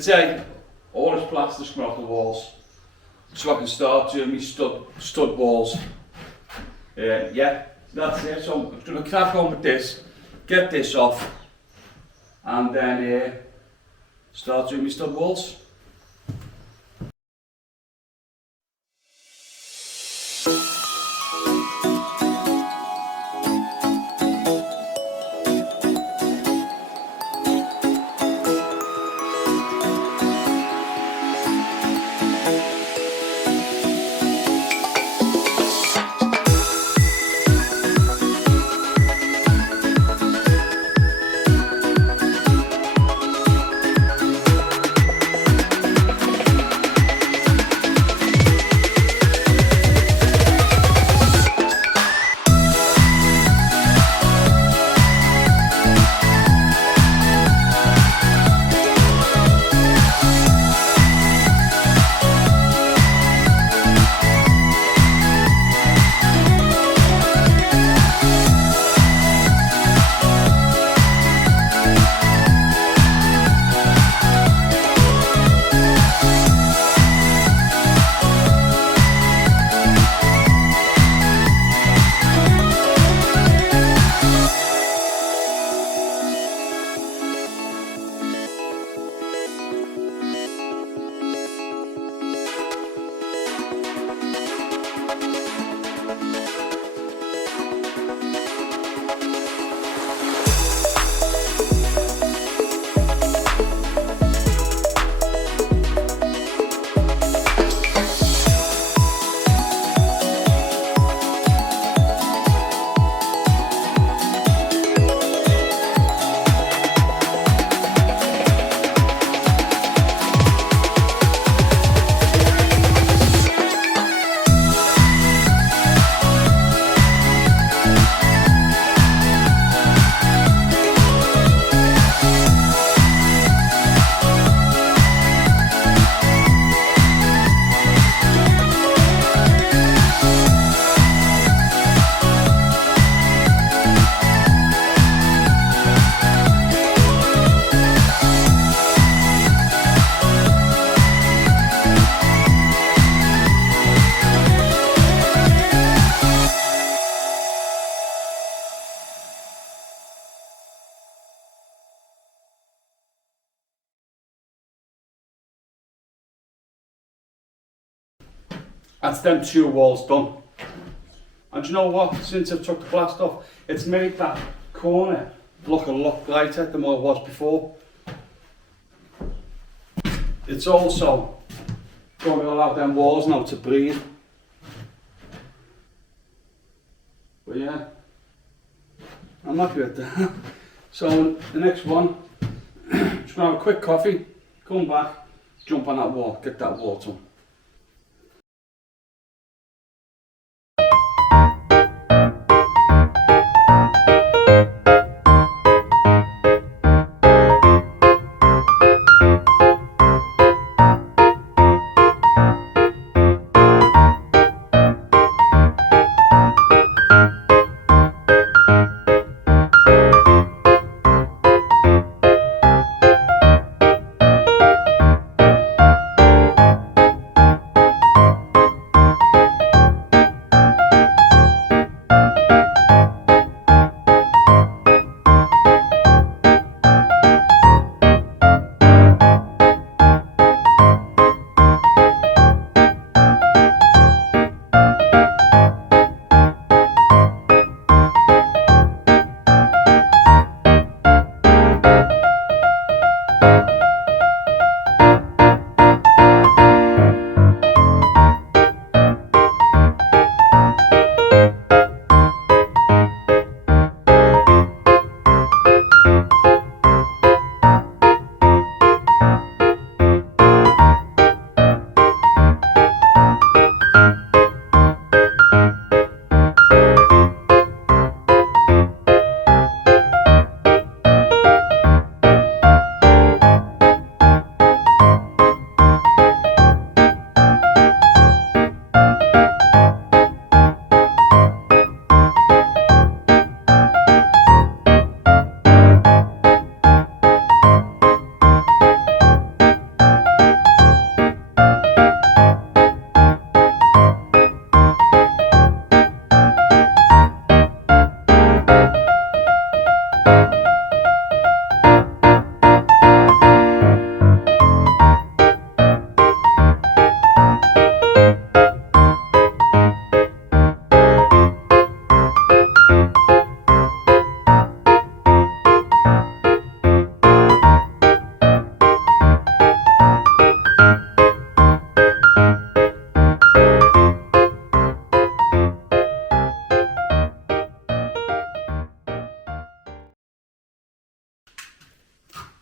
Today, all this plaster's come off the walls, so I can start doing my stud walls. Yeah, that's it. So I'm going to crack on with this, get this off, and then start doing my stud walls. That's them two walls done. And do you know what? Since I've took the plaster off, it's made that corner look a lot brighter than what it was before. It's also going to allow them walls now to breathe. But yeah, I'm happy with that. So the next one, just going to have a quick coffee, come back, jump on that wall, get that wall done.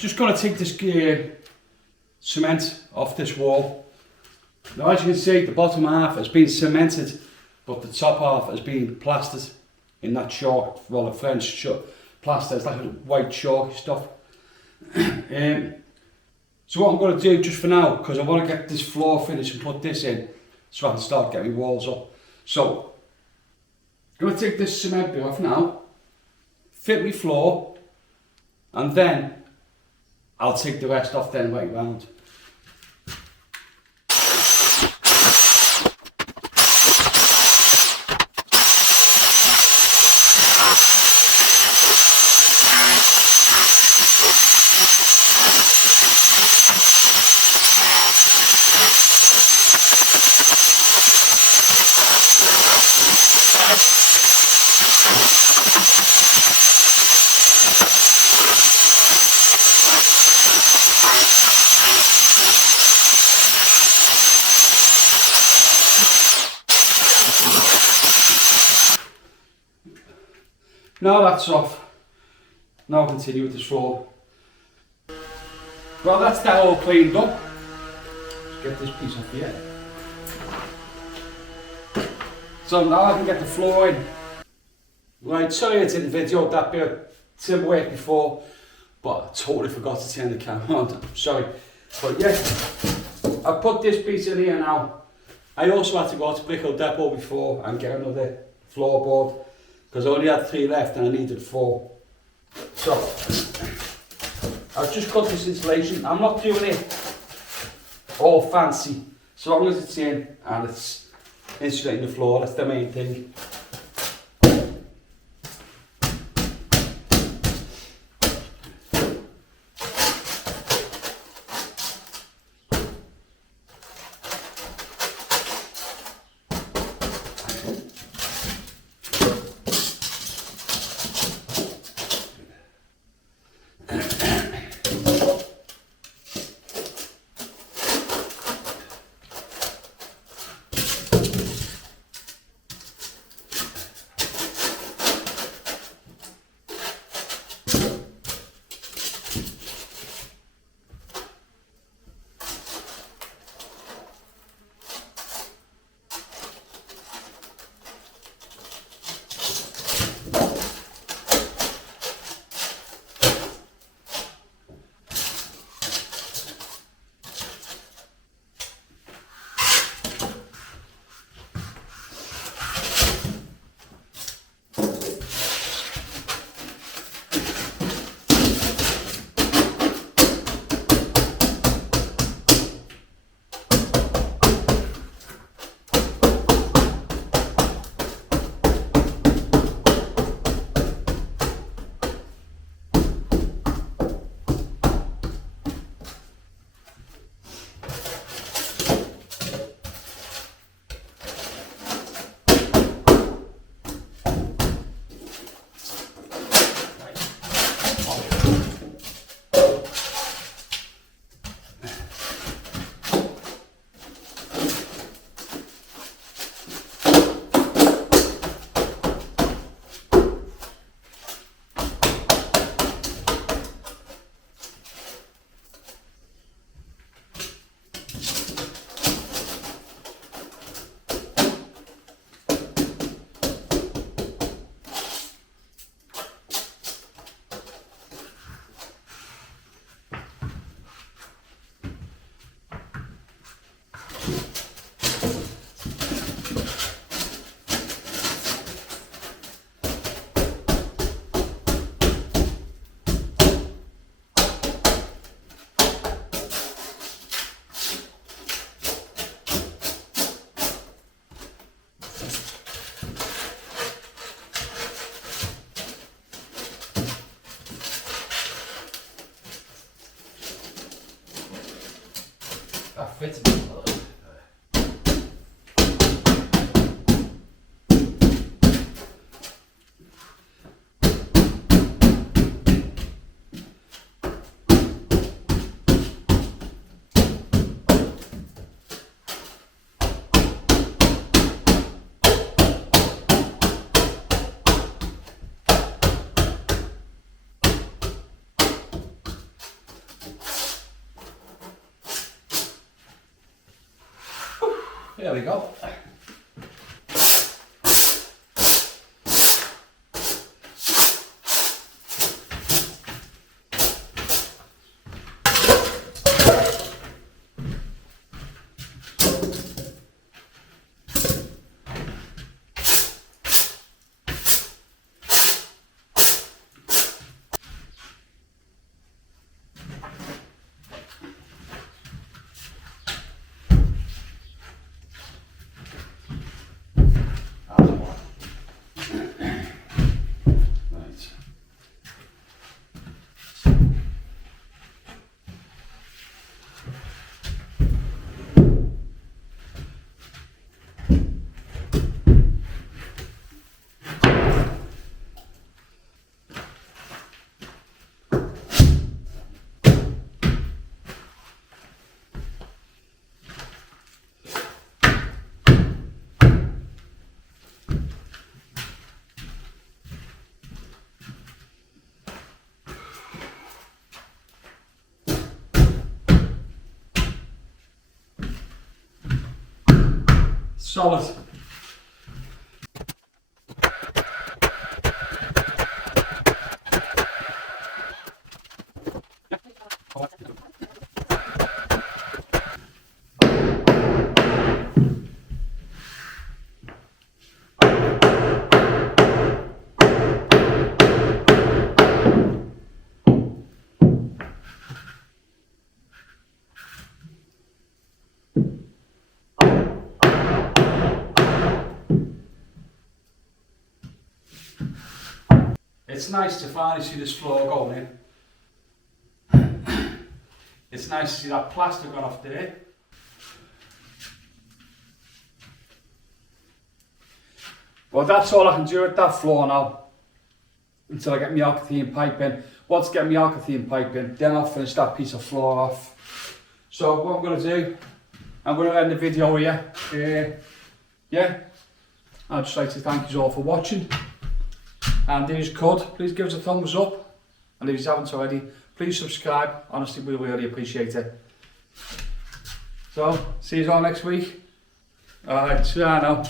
just going to take this cement off this wall. Now as you can see, the bottom half has been cemented, but the top half has been plastered in that chalk, well, the French plaster. It's like a white chalky stuff. So what I'm going to do just for now, because I want to get this floor finished and put this in, so I can start getting walls up. So I'm going to take this cement bit off now, fit my floor, and then I'll take the rest off then right round. Now that's off, now I'll continue with this floor. Well, that's that all cleaned up. Let's get this piece off here. So now I can get the floor in. Right, sorry I didn't video that bit of timber work before, but I totally forgot to turn the camera on. I'm sorry. But yeah, I put this piece in here now. I also had to go to Brickle Depot before and get another floorboard, because I only had 3 left and I needed 4. So I've just cut this insulation. I'm not doing it all fancy, so long as it's in and it's insulating the floor, that's the main thing. fits me a little. There we go. Solid. It's nice to finally see this floor going in. It's nice to see that plaster gone off there. Well, that's all I can do with that floor now until I get my alkathene pipe in. Once I get my alkathene pipe in, then I'll finish that piece of floor off. So what I'm going to do, I'm going to end the video here. Yeah, I'd just like to thank you all for watching. And if you could, please give us a thumbs up. And if you haven't already, please subscribe. Honestly, we really appreciate it. So, see you all next week. Alright, see you now.